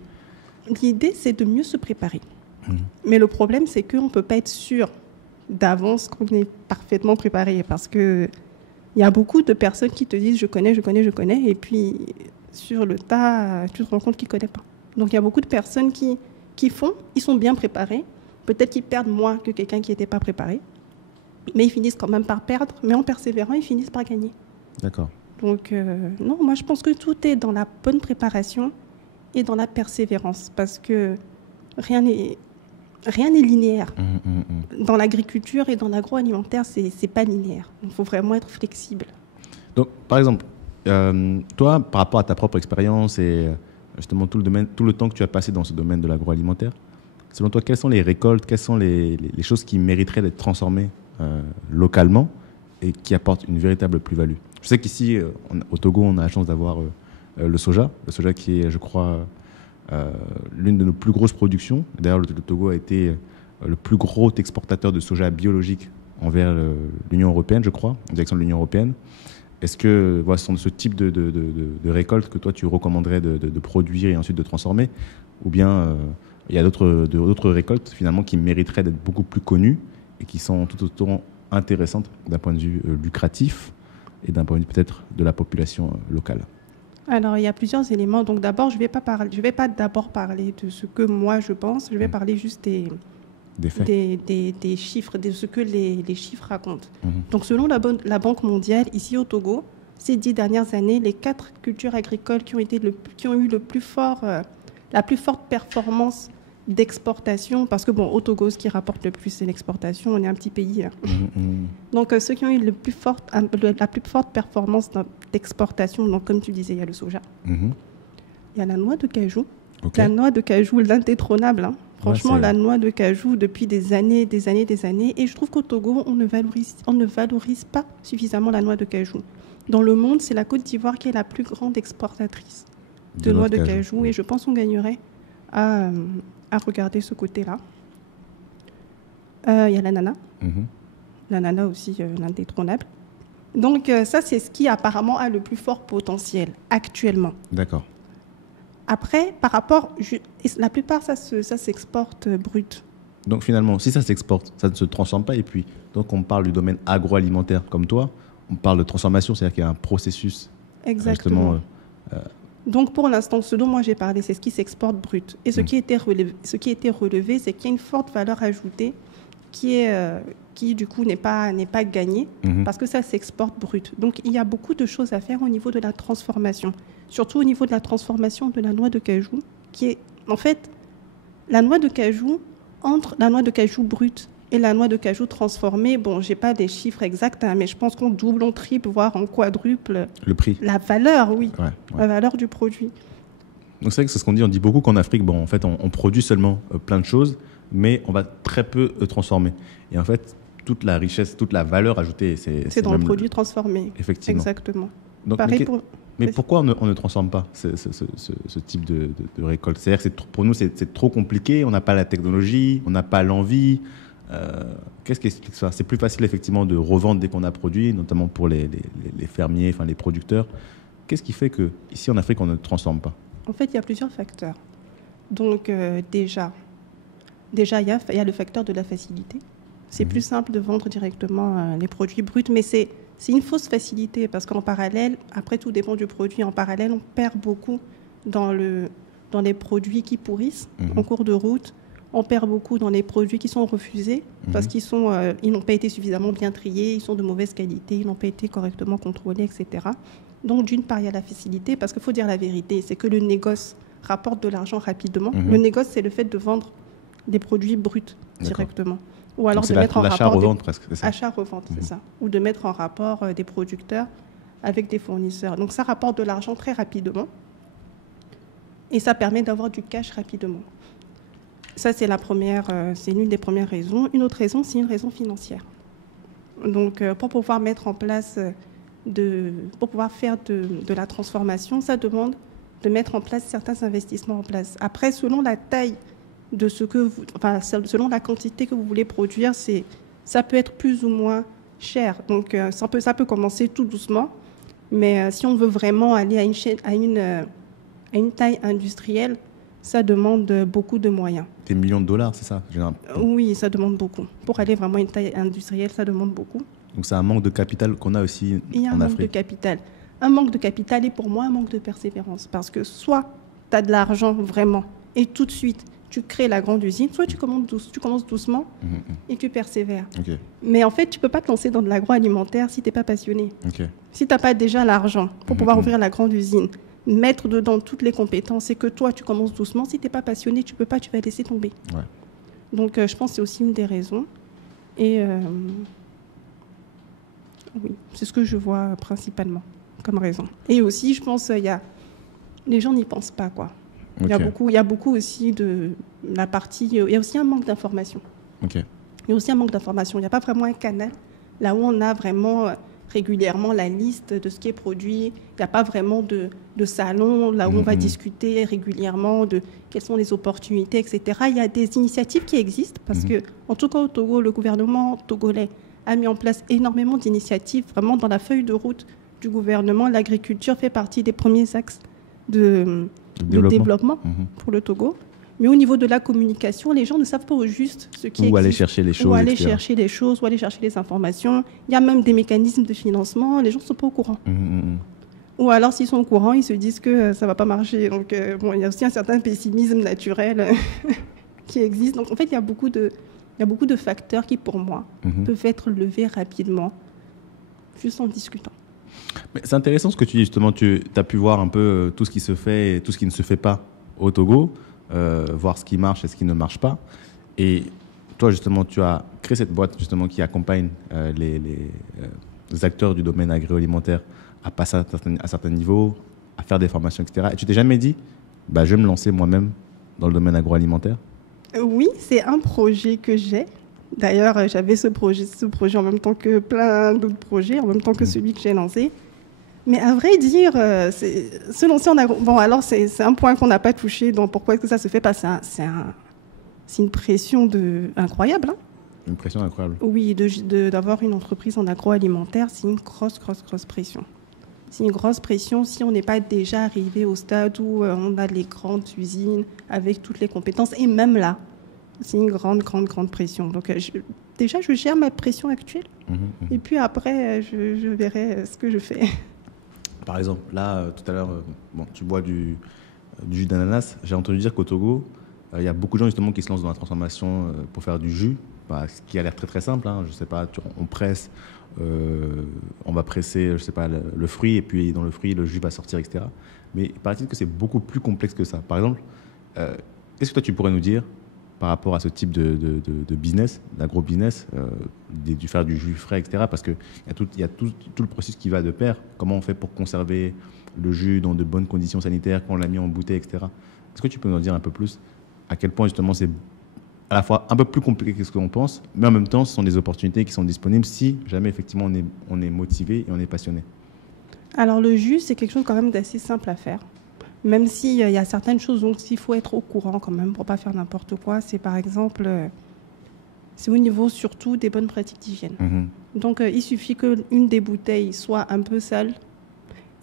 L'idée, c'est de mieux se préparer. Mhm. Mais le problème, c'est qu'on ne peut pas être sûr d'avance qu'on est parfaitement préparé, parce qu'il y a beaucoup de personnes qui te disent « je connais », et puis sur le tas, tu te rends compte qu'ils ne connaissent pas. Donc il y a beaucoup de personnes qui font, ils sont bien préparés, peut-être qu'ils perdent moins que quelqu'un qui n'était pas préparé, mais ils finissent quand même par perdre, mais en persévérant, ils finissent par gagner. D'accord. Donc non, moi je pense que tout est dans la bonne préparation et dans la persévérance, parce que rien n'est linéaire. Dans l'agriculture et dans l'agroalimentaire, c'est pas linéaire. Il faut vraiment être flexible. Donc, par exemple, toi, par rapport à ta propre expérience et justement tout le temps que tu as passé dans ce domaine de l'agroalimentaire, selon toi, quelles sont les récoltes, quelles sont les choses qui mériteraient d'être transformées localement et qui apportent une véritable plus-value? Je sais qu'ici, au Togo, on a la chance d'avoir le soja qui est, je crois, l'une de nos plus grosses productions. D'ailleurs, le Togo a été le plus gros exportateur de soja biologique envers l'Union européenne, je crois, en direction de l'Union européenne. Est-ce que voilà, ce sont ce type de récoltes que toi tu recommanderais de produire et ensuite de transformer, ou bien il y a d'autres récoltes finalement qui mériteraient d'être beaucoup plus connues et qui sont tout autant intéressantes d'un point de vue lucratif et d'un point de vue peut-être de la population locale? Alors, il y a plusieurs éléments. Donc d'abord, je vais pas d'abord parler de ce que moi je pense, je vais parler juste Des faits. des chiffres, de ce que les chiffres racontent. Donc selon la Banque mondiale, ici au Togo, ces 10 dernières années, les 4 cultures agricoles qui ont eu la plus forte performance d'exportation, parce que bon, au Togo, ce qui rapporte le plus, c'est l'exportation, on est un petit pays. Donc ceux qui ont eu la plus forte performance d'exportation, donc comme tu disais, il y a le soja, il y a la noix de cajou. Okay. La noix de cajou, l'indétrônable, hein. Franchement, Ouais, la noix de cajou depuis des années. Et je trouve qu'au Togo, on ne valorise pas suffisamment la noix de cajou. Dans le monde, c'est la Côte d'Ivoire qui est la plus grande exportatrice de noix de cajou. Et je pense qu'on gagnerait à regarder ce côté-là. Il y a l'ananas. L'ananas aussi, l'indétrônable. Donc ça, c'est ce qui apparemment a le plus fort potentiel actuellement. D'accord. Après, la plupart, ça s'exporte brut. Donc finalement, si ça s'exporte, ça ne se transforme pas. Et puis, donc on parle du domaine agroalimentaire comme toi, on parle de transformation, c'est-à-dire qu'il y a un processus. Exactement. Donc pour l'instant, ce dont moi j'ai parlé, c'est ce qui s'exporte brut. Et ce qui a été relevé, c'est qu'il y a une forte valeur ajoutée qui du coup n'est pas gagnée parce que ça s'exporte brut. Donc il y a beaucoup de choses à faire au niveau de la transformation, surtout au niveau de la transformation de la noix de cajou, qui est en fait la noix de cajou, entre la noix de cajou brute et la noix de cajou transformée. Bon, j'ai pas des chiffres exacts, hein, mais je pense qu'on double, on triple, voire on quadruple le prix. La valeur, oui, ouais. La valeur du produit. Donc c'est vrai que c'est ce qu'on dit. On dit beaucoup qu'en Afrique, bon, en fait, on produit seulement plein de choses, mais on va très peu transformer. Et en fait, toute la richesse, toute la valeur ajoutée, c'est dans le produit transformé. Effectivement. Exactement. Donc, mais pourquoi on ne transforme pas ce type de récolte? C'est-à-dire que pour nous, c'est trop compliqué, on n'a pas la technologie, on n'a pas l'envie. Qu'est-ce qui explique ça? C'est plus facile effectivement de revendre dès qu'on a produit, notamment pour les fermiers, enfin les producteurs. Qu'est-ce qui fait qu'ici en Afrique, on ne transforme pas? En fait, il y a plusieurs facteurs. Donc déjà, il y a le facteur de la facilité. C'est plus simple de vendre directement les produits bruts, mais c'est une fausse facilité parce qu'en parallèle, après tout dépend du produit, en parallèle, on perd beaucoup dans les produits qui pourrissent en cours de route. On perd beaucoup dans les produits qui sont refusés parce qu'ils n'ont pas été suffisamment bien triés, ils sont de mauvaise qualité, ils n'ont pas été correctement contrôlés, etc. Donc d'une part, il y a la facilité parce qu'il faut dire la vérité, c'est que le négoce rapporte de l'argent rapidement. Le négoce, c'est le fait de vendre des produits bruts directement. Ou alors de mettre en rapport l'achat-revente presque, c'est ça? Achat-revente, c'est ça. Ou de mettre en rapport des producteurs avec des fournisseurs. Donc ça rapporte de l'argent très rapidement et ça permet d'avoir du cash rapidement. Ça, c'est l'une des premières raisons. Une autre raison, c'est une raison financière. Donc pour pouvoir mettre en place, pour pouvoir faire de la transformation, ça demande de mettre en place certains investissements en place. Après, selon la taille de ce que vous, enfin, selon la quantité que vous voulez produire, ça peut être plus ou moins cher. Donc, ça peut commencer tout doucement. Mais si on veut vraiment aller à une taille industrielle, ça demande beaucoup de moyens. Des millions de dollars, c'est ça? Oui, ça demande beaucoup. Pour aller vraiment à une taille industrielle, ça demande beaucoup. Donc c'est un manque de capital qu'on a aussi en Afrique. Il y a un manque de capital. Un manque de capital et pour moi un manque de persévérance. Parce que soit tu as de l'argent vraiment et tout de suite tu crées la grande usine, soit tu commences doucement et tu persévères. Okay. Mais en fait, tu ne peux pas te lancer dans de l'agroalimentaire si tu n'es pas passionné. Okay. Si tu n'as pas déjà l'argent pour pouvoir ouvrir la grande usine, mettre dedans toutes les compétences et que toi, tu commences doucement, si tu n'es pas passionné, tu ne peux pas, tu vas laisser tomber. Ouais. Donc, je pense que c'est aussi une des raisons. Et oui, c'est ce que je vois principalement comme raison. Et aussi, je pense les gens n'y pensent pas, quoi. Okay. Il y a beaucoup aussi de la partie... Il y a aussi un manque d'information. Okay. Il y a aussi un manque d'information. Il n'y a pas vraiment un canal là où on a vraiment régulièrement la liste de ce qui est produit. Il n'y a pas vraiment de salon là où on va discuter régulièrement de quelles sont les opportunités, etc. Il y a des initiatives qui existent parce que, en tout cas au Togo, le gouvernement togolais a mis en place énormément d'initiatives. Vraiment, dans la feuille de route du gouvernement, l'agriculture fait partie des premiers axes de développement pour le Togo. Mais au niveau de la communication, les gens ne savent pas au juste ce qui existe. Où aller chercher les choses. Où aller chercher les choses, où aller chercher les informations. Il y a même des mécanismes de financement. Les gens ne sont pas au courant. Ou alors, s'ils sont au courant, ils se disent que ça ne va pas marcher. Donc, il y a aussi un certain pessimisme naturel qui existe. Donc, en fait, il y a beaucoup de facteurs qui, pour moi, peuvent être levés rapidement, juste en discutant. Mais c'est intéressant ce que tu dis, justement. Tu as pu voir un peu tout ce qui se fait et tout ce qui ne se fait pas au Togo, voir ce qui marche et ce qui ne marche pas. Et toi, justement, tu as créé cette boîte justement, qui accompagne les acteurs du domaine agroalimentaire à passer à certains niveaux, à faire des formations, etc. Et tu t'es jamais dit, je vais me lancer moi-même dans le domaine agroalimentaire? Oui, c'est un projet que j'ai. D'ailleurs, j'avais ce projet en même temps que plein d'autres projets, en même temps que celui que j'ai lancé. Mais à vrai dire, se lancer en agro... Bon, alors, c'est un point qu'on n'a pas touché. Donc, pourquoi est-ce que ça se fait pas? C'est une pression incroyable. Hein. Une pression incroyable. Oui, d'avoir une entreprise en agroalimentaire, c'est une grosse pression. C'est une grosse pression si on n'est pas déjà arrivé au stade où on a les grandes usines avec toutes les compétences. Et même là, c'est une grande pression. Donc, déjà, je gère ma pression actuelle. Et puis après, je verrai ce que je fais. Par exemple, là, tout à l'heure, tu bois du jus d'ananas. J'ai entendu dire qu'au Togo, il y a beaucoup de gens justement qui se lancent dans la transformation pour faire du jus, ce qui a l'air très très simple. Hein. Je sais pas, on presse, on va presser, je sais pas, le fruit et puis dans le fruit, le jus va sortir, etc. Mais paraît-il que c'est beaucoup plus complexe que ça. Par exemple, qu'est-ce que toi tu pourrais nous dire par rapport à ce type de business, d'agro-business, du faire du jus frais, etc. Parce qu'il y a tout le processus qui va de pair. Comment on fait pour conserver le jus dans de bonnes conditions sanitaires, quand on l'a mis en bouteille, etc. Est-ce que tu peux nous en dire un peu plus à quel point justement c'est à la fois un peu plus compliqué que ce qu'on pense, mais en même temps ce sont des opportunités qui sont disponibles si jamais effectivement on est motivé et on est passionné? Alors le jus, c'est quelque chose quand même d'assez simple à faire. Même s'il y a certaines choses dont il faut être au courant quand même pour ne pas faire n'importe quoi, c'est par exemple, c'est au niveau surtout des bonnes pratiques d'hygiène. Donc il suffit qu'une des bouteilles soit un peu sale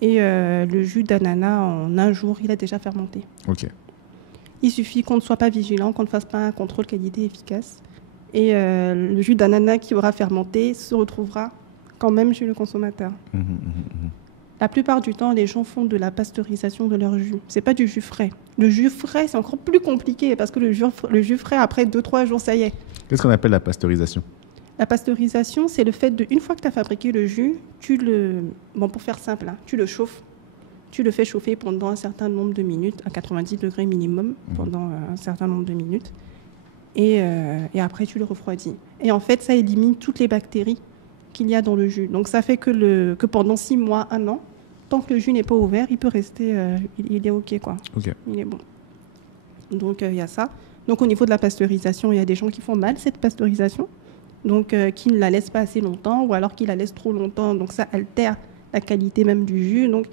et le jus d'ananas, en un jour, il a déjà fermenté. Ok. Il suffit qu'on ne soit pas vigilant, qu'on ne fasse pas un contrôle qualité efficace. Et le jus d'ananas qui aura fermenté se retrouvera quand même chez le consommateur. La plupart du temps, les gens font de la pasteurisation de leur jus. Ce n'est pas du jus frais. Le jus frais, c'est encore plus compliqué parce que le jus frais, après 2-3 jours, ça y est. Qu'est-ce qu'on appelle la pasteurisation? La pasteurisation, c'est le fait une fois que tu as fabriqué le jus, pour faire simple, hein, tu le chauffes. Tu le fais chauffer pendant un certain nombre de minutes, à 90 degrés minimum, pendant un certain nombre de minutes. Et après, tu le refroidis. Et en fait, ça élimine toutes les bactéries qu'il y a dans le jus. Donc, ça fait que pendant 6 mois, 1 an, tant que le jus n'est pas ouvert, il peut rester, il est OK, quoi. Okay. Il est bon. Donc, il y a ça. Donc, au niveau de la pasteurisation, il y a des gens qui font mal cette pasteurisation, donc qui ne la laissent pas assez longtemps, ou alors qui la laissent trop longtemps. Donc, ça altère la qualité même du jus. Donc,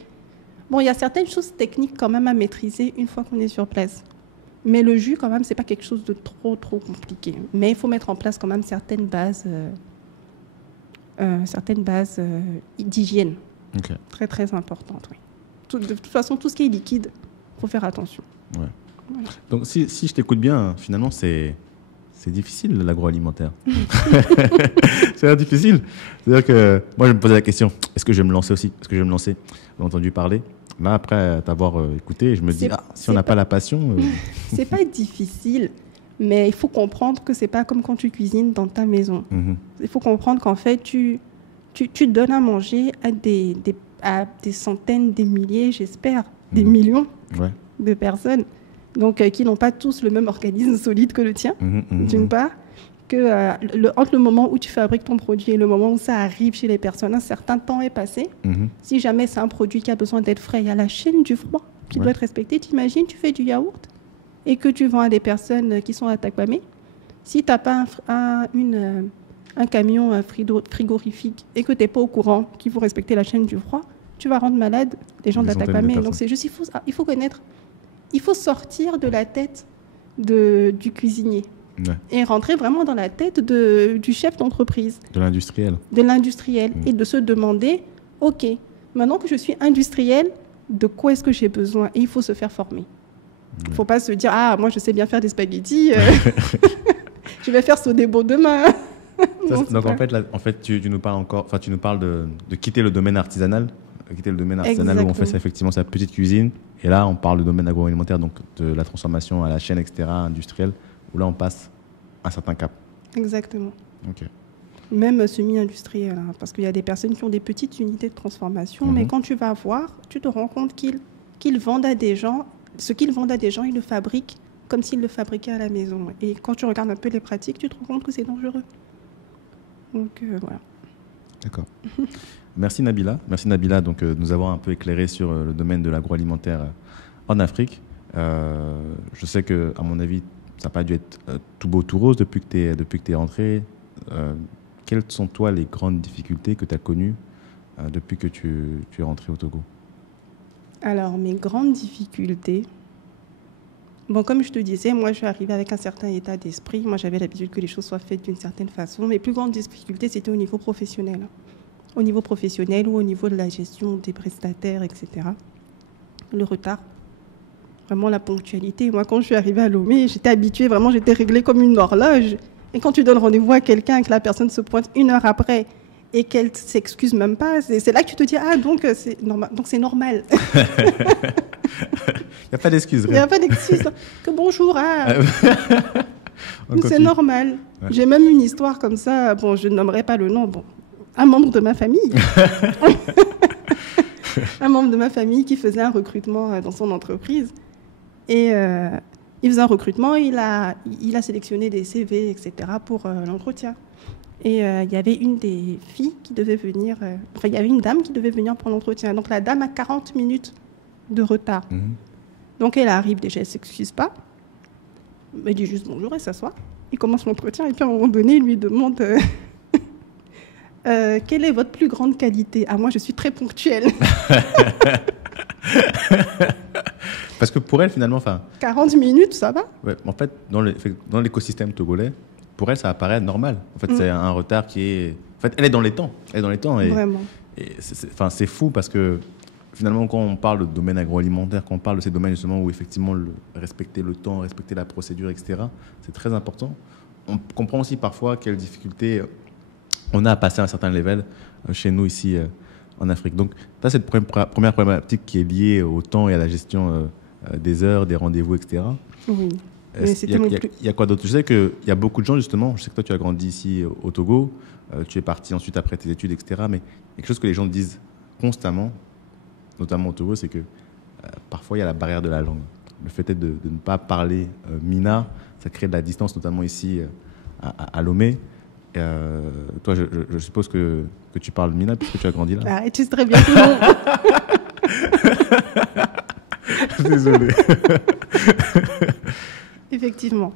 il y a certaines choses techniques quand même à maîtriser une fois qu'on est sur place. Mais le jus, quand même, c'est pas quelque chose de trop compliqué. Mais il faut mettre en place quand même certaines bases d'hygiène. Ok. Très, très importantes, oui. De toute façon, tout ce qui est liquide, il faut faire attention. Ouais. Voilà. Donc, si je t'écoute bien, finalement, c'est difficile, l'agroalimentaire. C'est difficile. C'est-à-dire que moi, je me posais la question, est-ce que je vais me lancer aussi? Est-ce que je vais me lancer? J'ai entendu parler. Là, après t'avoir écouté, je me dis, si on n'a pas la passion... C'est pas difficile, mais il faut comprendre que c'est pas comme quand tu cuisines dans ta maison. Il faut comprendre qu'en fait, tu donnes à manger à des centaines, des milliers, j'espère, des millions de personnes. Donc, qui n'ont pas tous le même organisme solide que le tien, d'une part, que entre le moment où tu fabriques ton produit et le moment où ça arrive chez les personnes, un certain temps est passé. Si jamais c'est un produit qui a besoin d'être frais, il y a la chaîne du froid qui doit être respectée. Tu imagines, tu fais du yaourt et que tu vends à des personnes qui sont à Takwame. Si tu n'as pas un camion frigorifique et que tu n'es pas au courant qu'il faut respecter la chaîne du froid, tu vas rendre malade les gens d'Atakwame. Donc, c'est juste, il faut connaître. Il faut sortir de la tête du cuisinier et rentrer vraiment dans la tête du chef d'entreprise. De l'industriel. Et de se demander, OK, maintenant que je suis industriel, de quoi est-ce que j'ai besoin? Et il faut se faire former. Il ne faut pas se dire, moi je sais bien faire des spaghettis, je vais faire Sodebo demain. Donc en fait, tu nous parles de quitter le domaine artisanal. Où on fait effectivement sa petite cuisine. Et là, on parle du domaine agroalimentaire, donc de la transformation à la chaîne, etc., industrielle, où là, on passe un certain cap. Exactement. OK. Même semi-industriel, parce qu'il y a des personnes qui ont des petites unités de transformation, mais quand tu vas voir, tu te rends compte qu'ils vendent à des gens, ce qu'ils vendent à des gens, ils le fabriquent comme s'ils le fabriquaient à la maison. Et quand tu regardes un peu les pratiques, tu te rends compte que c'est dangereux. Donc, voilà. D'accord. Merci Nabila donc, de nous avoir un peu éclairé sur le domaine de l'agroalimentaire en Afrique. Je sais qu'à mon avis, ça n'a pas dû être tout beau, tout rose depuis que tu es rentré. Quelles sont, toi, les grandes difficultés que tu as connues depuis que tu es rentré au Togo? Alors, mes grandes difficultés... Bon, comme je te disais, moi, je suis arrivée avec un certain état d'esprit. Moi, j'avais l'habitude que les choses soient faites d'une certaine façon. Mes plus grandes difficultés, c'était au niveau professionnel. Au niveau professionnel ou au niveau de la gestion des prestataires, etc. Le retard. Vraiment, la ponctualité. Moi, quand je suis arrivée à Lomé, j'étais habituée, vraiment, j'étais réglée comme une horloge. Et quand tu donnes rendez-vous à quelqu'un et que la personne se pointe 1 heure après et qu'elle ne s'excuse même pas, c'est là que tu te dis, donc c'est normal. Donc, c'est normal. Il n'y a pas d'excuse. Il n'y a pas d'excuse. Que bonjour. C'est normal. Ouais. J'ai même une histoire comme ça. Bon, je ne nommerai pas le nom. Bon, un membre de ma famille. Un membre de ma famille qui faisait un recrutement dans son entreprise. Et il faisait un recrutement. Il a sélectionné des CV, etc. pour l'entretien. Et il y avait une des filles qui devait venir. Il y avait une dame qui devait venir pour l'entretien. Donc, la dame a 40 minutes de retard. Donc, elle arrive déjà, elle ne s'excuse pas. Elle dit juste bonjour, elle s'assoit. Il commence l'entretien et puis à un moment donné, il lui demande quelle est votre plus grande qualité? Moi, je suis très ponctuelle. Parce que pour elle, finalement... 40 minutes, ça va? Ouais, en fait, dans l'écosystème togolais, pour elle, ça apparaît normal. En fait, c'est un retard qui est... En fait, elle est dans les temps. Vraiment. Et c'est fou parce que finalement, quand on parle de domaine agroalimentaire, quand on parle de ces domaines justement où effectivement respecter le temps, respecter la procédure, etc., c'est très important. On comprend aussi parfois quelles difficultés on a à passer un certain level chez nous ici en Afrique. Donc, tu as cette première problématique qui est liée au temps et à la gestion des heures, des rendez-vous, etc. Oui. Il y a quoi d'autre? Je sais qu'il y a beaucoup de gens, justement, je sais que toi, tu as grandi ici au Togo, tu es parti ensuite après tes études, etc. Mais quelque chose que les gens disent constamment, notamment au Togo, c'est que parfois, il y a la barrière de la langue. Le fait de ne pas parler Mina, ça crée de la distance, notamment ici à Lomé. Toi, je suppose que tu parles Mina puisque tu as grandi là. Et tu sais très bien tout le monde. Désolé. Effectivement,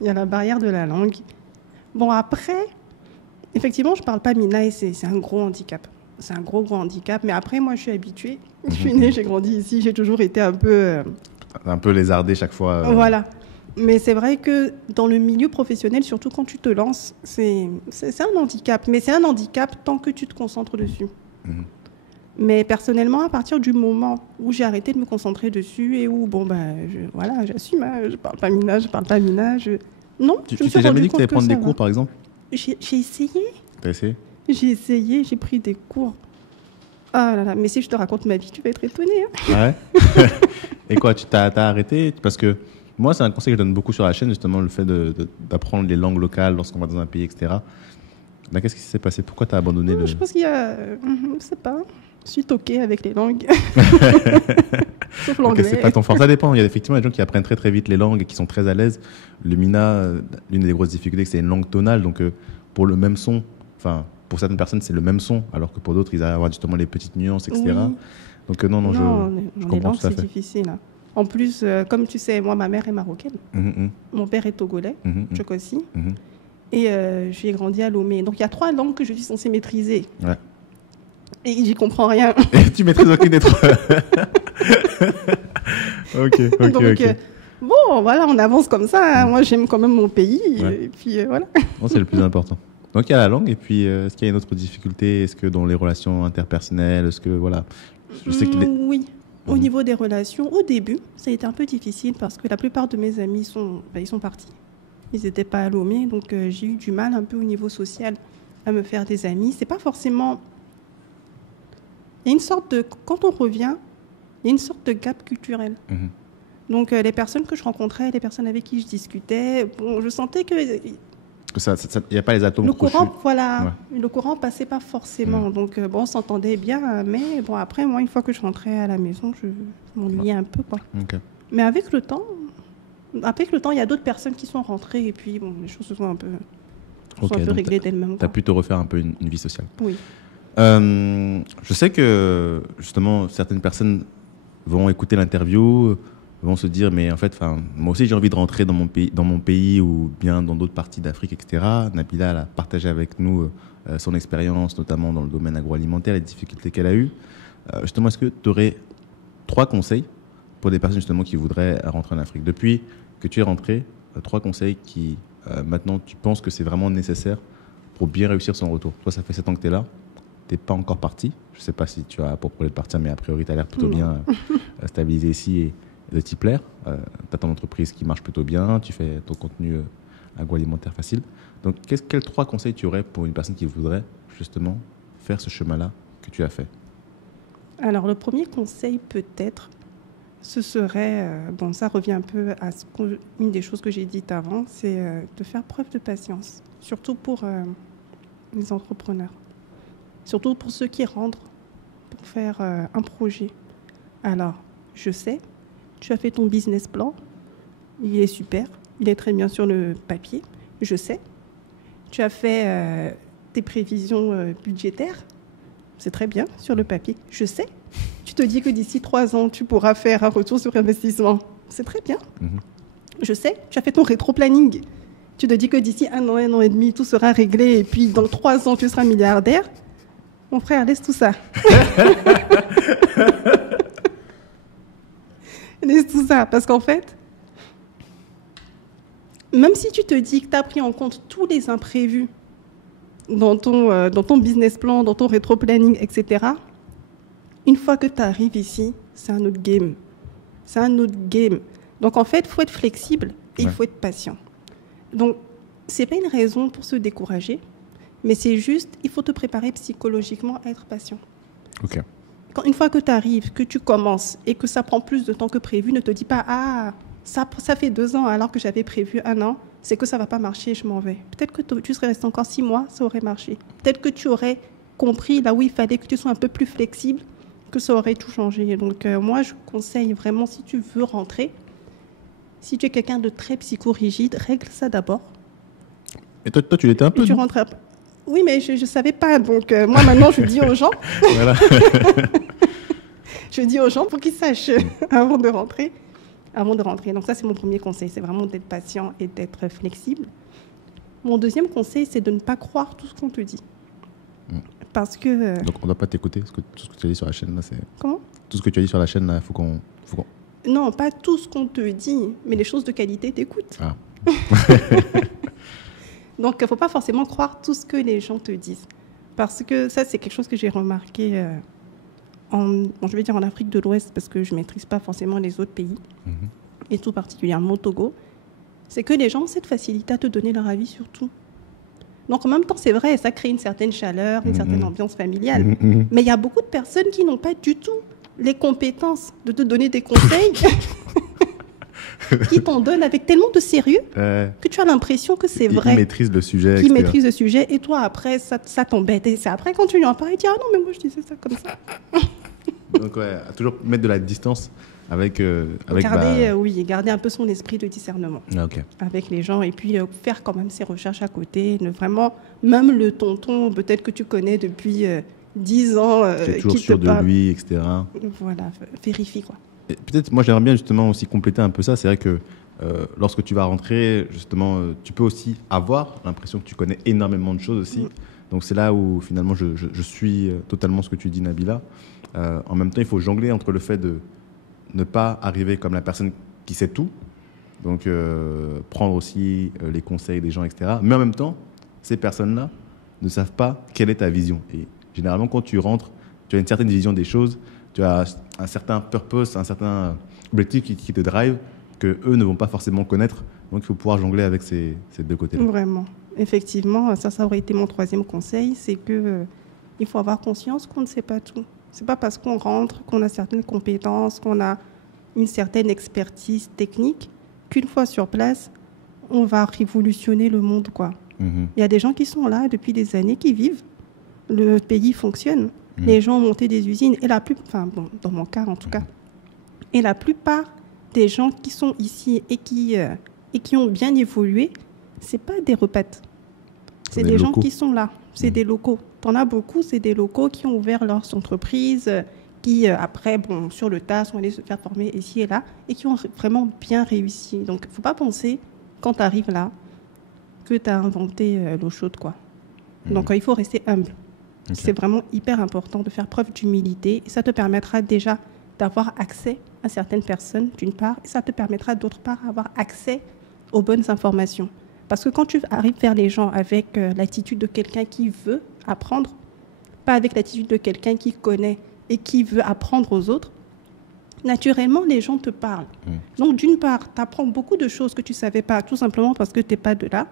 il y a la barrière de la langue. Bon, après, effectivement, je ne parle pas Mina et c'est un gros handicap. C'est un gros handicap. Mais après, moi, je suis habituée. Je suis née, j'ai grandi ici, j'ai toujours été un peu... Un peu lézardée chaque fois. Voilà. Mais c'est vrai que dans le milieu professionnel, surtout quand tu te lances, c'est un handicap. Mais c'est un handicap tant que tu te concentres dessus. Mhm. Mais personnellement, à partir du moment où j'ai arrêté de me concentrer dessus et où, voilà, j'assume, hein, je parle pas mina, non, Tu je me suis t'es jamais rendu dit que tu allais compte prendre des ça cours, va. par exemple? J'ai essayé. T'as essayé? J'ai pris des cours. Ah là là, mais si je te raconte ma vie, tu vas être étonné. Hein. Ouais. Et quoi, tu t'as arrêté? Parce que moi, c'est un conseil que je donne beaucoup sur la chaîne, justement, le fait d'apprendre les langues locales lorsqu'on va dans un pays, etc. Là, qu'est-ce qui s'est passé? Pourquoi tu as abandonné le... Je pense qu'il y a, je sais pas, je suis toquée avec les langues. Sauf l'anglais. Ok, c'est pas ton fort. Ça dépend. Il y a effectivement des gens qui apprennent très très vite les langues et qui sont très à l'aise. Le mina, l'une des grosses difficultés, c'est que c'est une langue tonale. Donc, pour le même son, enfin, pour certaines personnes, c'est le même son, alors que pour d'autres, ils arrivent à avoir justement les petites nuances, etc. Oui. Donc, non, je les comprends langues, tout à c'est fait. difficile. Hein. En plus, comme tu sais, moi, ma mère est marocaine. Mon père est togolais, Tchèque aussi. Et j'ai grandi à Lomé. Donc, il y a 3 langues que je suis censée maîtriser. Ouais. Et j'y comprends rien. Et tu maîtrises aucune des 3. Ok. Donc, bon, voilà, on avance comme ça. Hein. Moi, j'aime quand même mon pays. Ouais. Et puis, voilà. Non, c'est le plus important. Donc, il y a la langue. Et puis, est-ce qu'il y a une autre difficulté? Est-ce que dans les relations interpersonnelles, est-ce que, voilà... Je sais qu'il est... Oui. Au niveau des relations, au début, ça a été un peu difficile parce que la plupart de mes amis ils sont partis. Ils n'étaient pas à Lomé, donc j'ai eu du mal un peu au niveau social à me faire des amis. C'est pas forcément... Il y a une sorte de... Quand on revient, il y a une sorte de gap culturel. Donc les personnes que je rencontrais, les personnes avec qui je discutais, bon, je sentais que... Il n'y a pas les atomes Le crochus. courant, voilà, le courant passait pas forcément. Donc, on s'entendait bien, mais bon, après, moi, une fois que je rentrais à la maison, je m'ennuyais un peu, quoi. Ok. Mais avec le temps, il y a d'autres personnes qui sont rentrées et puis, bon, les choses se sont un peu réglées d'elles-mêmes. Tu as pu te refaire un peu une vie sociale. Oui. Je sais que, justement, certaines personnes vont écouter l'interview, vont se dire, mais en fait, moi aussi j'ai envie de rentrer dans mon pays ou bien dans d'autres parties d'Afrique, etc. Nabila elle a partagé avec nous son expérience, notamment dans le domaine agroalimentaire, les difficultés qu'elle a eues. Justement, est-ce que tu aurais 3 conseils pour des personnes justement qui voudraient rentrer en Afrique? Depuis que tu es rentré, 3 conseils qui, maintenant, tu penses que c'est vraiment nécessaire pour bien réussir son retour. Toi, ça fait 7 ans que tu es là. Tu n'es pas encore parti. Je ne sais pas si tu as pour projet de partir, mais a priori, tu as l'air plutôt bien stabilisé ici et de t'y plaire. Tu as ton entreprise qui marche plutôt bien, tu fais ton contenu agroalimentaire facile. Donc, quels 3 conseils tu aurais pour une personne qui voudrait justement faire ce chemin-là que tu as fait? Alors, le premier conseil, peut-être, ce serait, ça revient un peu à une des choses que j'ai dites avant, c'est de faire preuve de patience, surtout pour les entrepreneurs, surtout pour ceux qui rentrent pour faire un projet. Alors, je sais, tu as fait ton business plan, il est super, il est très bien sur le papier, je sais. Tu as fait tes prévisions budgétaires, c'est très bien sur le papier, je sais. Tu te dis que d'ici 3 ans, tu pourras faire un retour sur investissement, c'est très bien. Je sais, tu as fait ton rétro-planning. Tu te dis que d'ici 1 an et demi, tout sera réglé et puis dans 3 ans, tu seras milliardaire. Mon frère, laisse tout ça. Laisse tout ça, parce qu'en fait, même si tu te dis que tu as pris en compte tous les imprévus dans ton business plan, dans ton rétro-planning, etc., une fois que tu arrives ici, c'est un autre game. C'est un autre game. Donc, en fait, il faut être flexible et il faut être patient. Donc, ce n'est pas une raison pour se décourager, mais c'est juste, il faut te préparer psychologiquement à être patient. Ok. Une fois que tu arrives, que tu commences et que ça prend plus de temps que prévu, ne te dis pas « Ah, ça fait 2 ans alors que j'avais prévu 1 an, c'est que ça ne va pas marcher, je m'en vais. » Peut-être que tu serais resté encore 6 mois, ça aurait marché. Peut-être que tu aurais compris là où il fallait que tu sois un peu plus flexible, que ça aurait tout changé. Donc moi, je conseille vraiment, si tu veux rentrer, si tu es quelqu'un de très psychorigide, règle ça d'abord. Et toi, tu l'étais un peu, tu rentres. Oui, mais je ne savais pas. Donc, moi, maintenant, je dis aux gens. Voilà. Je dis aux gens pour qu'ils sachent avant de rentrer. Donc, ça, c'est mon premier conseil. C'est vraiment d'être patient et d'être flexible. Mon deuxième conseil, c'est de ne pas croire tout ce qu'on te dit. Parce que... Donc, on ne doit pas t'écouter. Tout ce que tu as dit sur la chaîne, là, c'est... Comment ? Tout ce que tu as dit sur la chaîne, là, il faut qu'on... Non, pas tout ce qu'on te dit, mais les choses de qualité, t'écoutes. Ah. Donc, il ne faut pas forcément croire tout ce que les gens te disent. Parce que ça, c'est quelque chose que j'ai remarqué je vais dire en Afrique de l'Ouest, parce que je ne maîtrise pas forcément les autres pays, et tout particulièrement au Togo. C'est que les gens ont cette facilité à te donner leur avis sur tout. Donc, en même temps, c'est vrai, ça crée une certaine chaleur, une certaine ambiance familiale. Mais il y a beaucoup de personnes qui n'ont pas du tout les compétences de te donner des conseils qui t'en donnent avec tellement de sérieux que tu as l'impression que c'est vrai. Qui maîtrise le sujet, Qui etc. maîtrise le sujet, et toi, après, ça t'embête. Et c'est après, quand tu lui en parles, il dit « Ah non, mais moi, je disais ça comme ça. » Donc, ouais, à toujours mettre de la distance avec garder un peu son esprit de discernement avec les gens, et puis faire quand même ses recherches à côté. Vraiment, même le tonton, peut-être que tu connais depuis 10 ans, tu es toujours qui sûr te de parle. lui, etc. Voilà, vérifie, quoi. Et peut-être, moi, j'aimerais bien justement aussi compléter un peu ça. C'est vrai que lorsque tu vas rentrer, justement, tu peux aussi avoir l'impression que tu connais énormément de choses aussi. Donc, c'est là où, finalement, je suis totalement ce que tu dis, Nabila. En même temps, il faut jongler entre le fait de ne pas arriver comme la personne qui sait tout, donc prendre aussi les conseils des gens, etc. Mais en même temps, ces personnes-là ne savent pas quelle est ta vision. Et généralement, quand tu rentres, tu as une certaine vision des choses, tu as un certain purpose, un certain objectif qui te drive, que eux ne vont pas forcément connaître. Donc, il faut pouvoir jongler avec ces deux côtés-là. Vraiment. Effectivement, ça aurait été mon troisième conseil, c'est que il faut avoir conscience qu'on ne sait pas tout. C'est pas parce qu'on rentre, qu'on a certaines compétences, qu'on a une certaine expertise technique, qu'une fois sur place, on va révolutionner le monde, quoi. Il y a des gens qui sont là depuis des années, qui vivent. Le pays fonctionne. Les gens ont monté des usines. Et dans mon cas, en tout cas. Et la plupart des gens qui sont ici et qui ont bien évolué, c'est pas des repates. C'est des gens qui sont là. C'est des locaux. T'en as beaucoup, c'est des locaux qui ont ouvert leurs entreprises, qui après, sur le tas, sont allés se faire former ici et là, et qui ont vraiment bien réussi. Donc, il ne faut pas penser, quand tu arrives là, que tu as inventé l'eau chaude, quoi. Donc, il faut rester humble. C'est vraiment hyper important de faire preuve d'humilité, et ça te permettra déjà d'avoir accès à certaines personnes, d'une part, et ça te permettra, d'autre part, d'avoir accès aux bonnes informations. Parce que quand tu arrives vers les gens avec l'attitude de quelqu'un qui veut apprendre, pas avec l'attitude de quelqu'un qui connaît et qui veut apprendre aux autres, naturellement, les gens te parlent. Donc, d'une part, tu apprends beaucoup de choses que tu ne savais pas, tout simplement parce que tu n'es pas de là.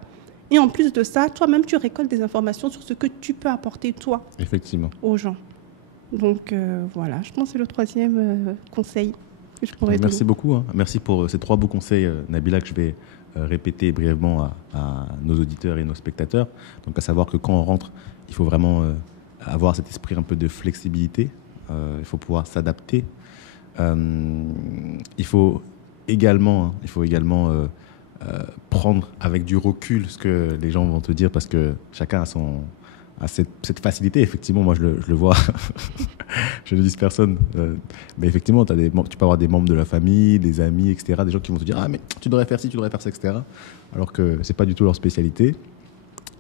Et en plus de ça, toi-même, tu récoltes des informations sur ce que tu peux apporter, toi, aux gens. Donc, voilà, je pense que c'est le troisième conseil que je pourrais donner. Merci beaucoup. Merci pour ces 3 beaux conseils, Nabila, que je vais répéter brièvement à nos auditeurs et nos spectateurs. Donc, à savoir que quand on rentre, il faut vraiment avoir cet esprit un peu de flexibilité. Il faut pouvoir s'adapter. Il faut également prendre avec du recul ce que les gens vont te dire, parce que chacun a cette facilité. Effectivement, moi, je le vois. Je ne dis personne. Mais effectivement, tu peux avoir des membres de la famille, des amis, etc., des gens qui vont te dire « Ah, mais tu devrais faire ci, tu devrais faire ça, etc. » Alors que ce n'est pas du tout leur spécialité.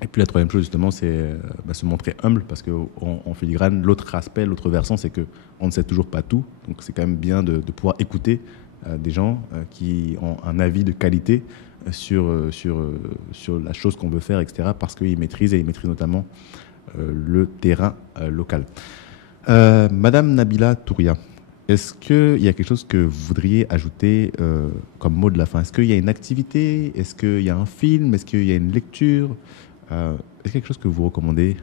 Et puis la troisième chose, justement, c'est se montrer humble, parce qu'en filigrane, l'autre aspect, l'autre versant, c'est qu'on ne sait toujours pas tout. Donc c'est quand même bien de pouvoir écouter des gens qui ont un avis de qualité sur la chose qu'on veut faire, etc., parce qu'ils maîtrisent, et ils maîtrisent notamment le terrain local. Madame Nabila Touria, est-ce qu'il y a quelque chose que vous voudriez ajouter comme mot de la fin? Est-ce qu'il y a une activité? Est-ce qu'il y a un film? Est-ce qu'il y a une lecture? Est-ce quelque chose que vous recommandez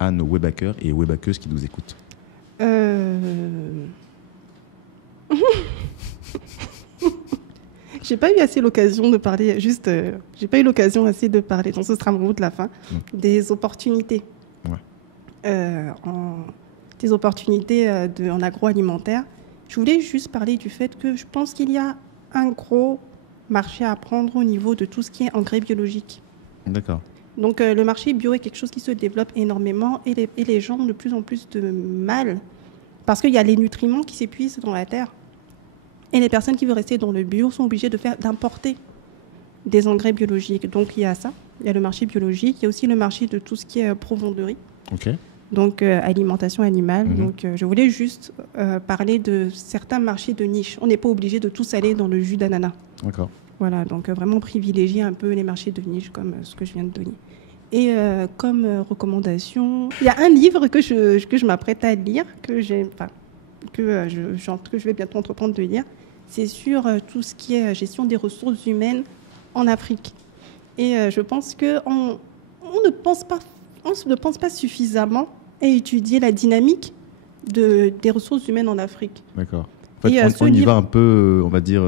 à nos webhackers et webhackeuses qui nous écoutent? J'ai pas eu assez l'occasion de parler, j'ai pas eu l'occasion assez de parler, donc ce sera mon mot de la fin, des opportunités. Des opportunités en agroalimentaire. Je voulais juste parler du fait que je pense qu'il y a un gros marché à prendre au niveau de tout ce qui est engrais biologiques. D'accord. Donc, le marché bio est quelque chose qui se développe énormément, et les gens ont de plus en plus de mal, parce qu'il y a les nutriments qui s'épuisent dans la terre. Et les personnes qui veulent rester dans le bio sont obligées d'importer des engrais biologiques. Donc, il y a ça, il y a le marché biologique, il y a aussi le marché de tout ce qui est provonderie. donc alimentation animale. Donc je voulais juste parler de certains marchés de niche. On n'est pas obligé de tous aller dans le jus d'ananas. D'accord. Voilà, donc vraiment privilégier un peu les marchés de niche comme ce que je viens de donner. Et comme recommandation, il y a un livre que je m'apprête à lire, que je vais bientôt entreprendre de lire. C'est sur tout ce qui est gestion des ressources humaines en Afrique. Et je pense qu'on ne pense pas suffisamment à étudier la dynamique des ressources humaines en Afrique. D'accord. En fait, on y va un peu, on va dire,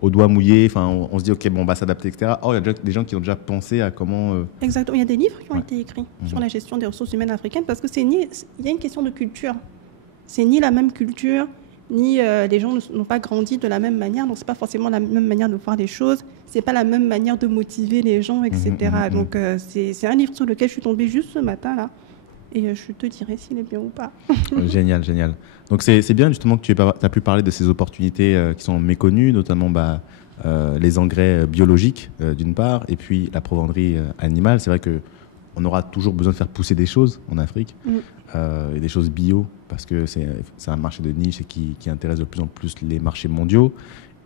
au doigt mouillé. Enfin, on se dit, OK, bon, on va s'adapter, etc. Or, il y a déjà des gens qui ont déjà pensé à comment... Exactement. Il y a des livres qui ont été écrits sur la gestion des ressources humaines africaines parce que il y a une question de culture. C'est ni la même culture, ni les gens n'ont pas grandi de la même manière, donc c'est pas forcément la même manière de voir les choses, c'est pas la même manière de motiver les gens, etc. Donc c'est un livre sur lequel je suis tombée juste ce matin là, et je te dirai s'il est bien ou pas. Génial, génial. Donc c'est bien justement que tu as pu parler de ces opportunités qui sont méconnues, notamment les engrais biologigiques d'une part, et puis la provendrie animale. C'est vrai que on aura toujours besoin de faire pousser des choses en Afrique, et des choses bio, parce que c'est un marché de niche et qui intéresse de plus en plus les marchés mondiaux,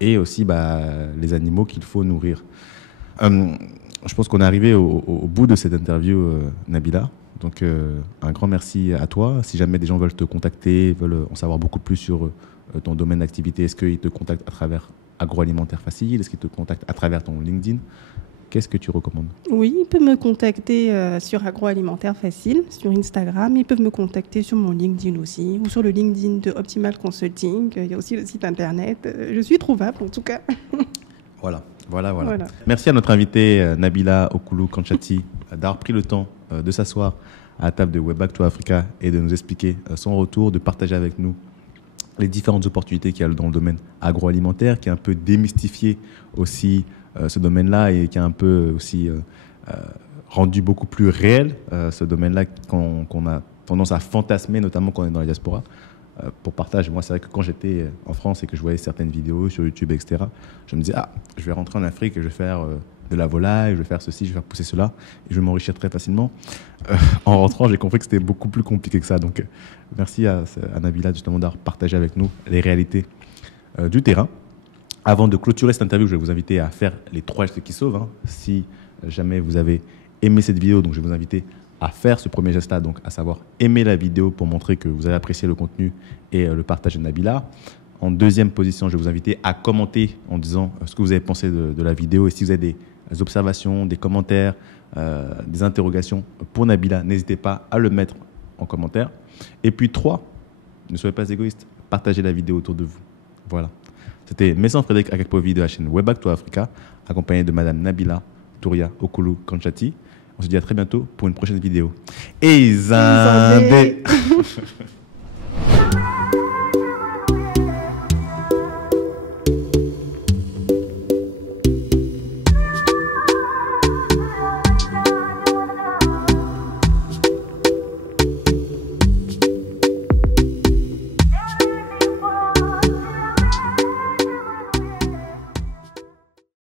et aussi les animaux qu'il faut nourrir. Je pense qu'on est arrivé au bout de cette interview, Nabila. Donc un grand merci à toi. Si jamais des gens veulent te contacter, veulent en savoir beaucoup plus sur ton domaine d'activité, est-ce qu'ils te contactent à travers Agroalimentaire Facile? Est-ce qu'ils te contactent à travers ton LinkedIn? Qu'est-ce que tu recommandes? Oui, ils peuvent me contacter sur Agroalimentaire Facile, sur Instagram. Ils peuvent me contacter sur mon LinkedIn aussi, ou sur le LinkedIn de Optimal Consulting. Il y a aussi le site internet. Je suis trouvable, en tout cas. Voilà. Merci à notre invitée Nabila Okulu Kanchati d'avoir pris le temps de s'asseoir à la table de Web Back to Africa et de nous expliquer son retour, de partager avec nous les différentes opportunités qu'il y a dans le domaine agroalimentaire, qui a un peu démystifié aussi ce domaine-là et qui a un peu aussi rendu beaucoup plus réel ce domaine-là qu'on a tendance à fantasmer, notamment quand on est dans la diaspora. Pour partage, moi, c'est vrai que quand j'étais en France et que je voyais certaines vidéos sur YouTube, etc., je me disais, je vais rentrer en Afrique et je vais faire de la volaille, je vais faire ceci, je vais faire pousser cela, et je vais m'enrichir très facilement. En rentrant, j'ai compris que c'était beaucoup plus compliqué que ça. Donc, merci à Nabila, justement, d'avoir partagé avec nous les réalités du terrain. Avant de clôturer cette interview, je vais vous inviter à faire les 3 gestes qui sauvent. Si jamais vous avez aimé cette vidéo, donc je vais vous inviter à faire ce premier geste-là, donc à savoir aimer la vidéo pour montrer que vous avez apprécié le contenu et le partage de Nabila. En deuxième position, je vais vous inviter à commenter en disant ce que vous avez pensé de la vidéo, et si vous avez des observations, des commentaires, des interrogations pour Nabila, n'hésitez pas à le mettre en commentaire. Et puis 3, ne soyez pas égoïste, partagez la vidéo autour de vous. Voilà. C'était Messan Frédéric Akakpovi de la chaîne Web Back to Africa, accompagné de Madame Nabila Touria Okulu Kanchati. On se dit à très bientôt pour une prochaine vidéo. Et Zambé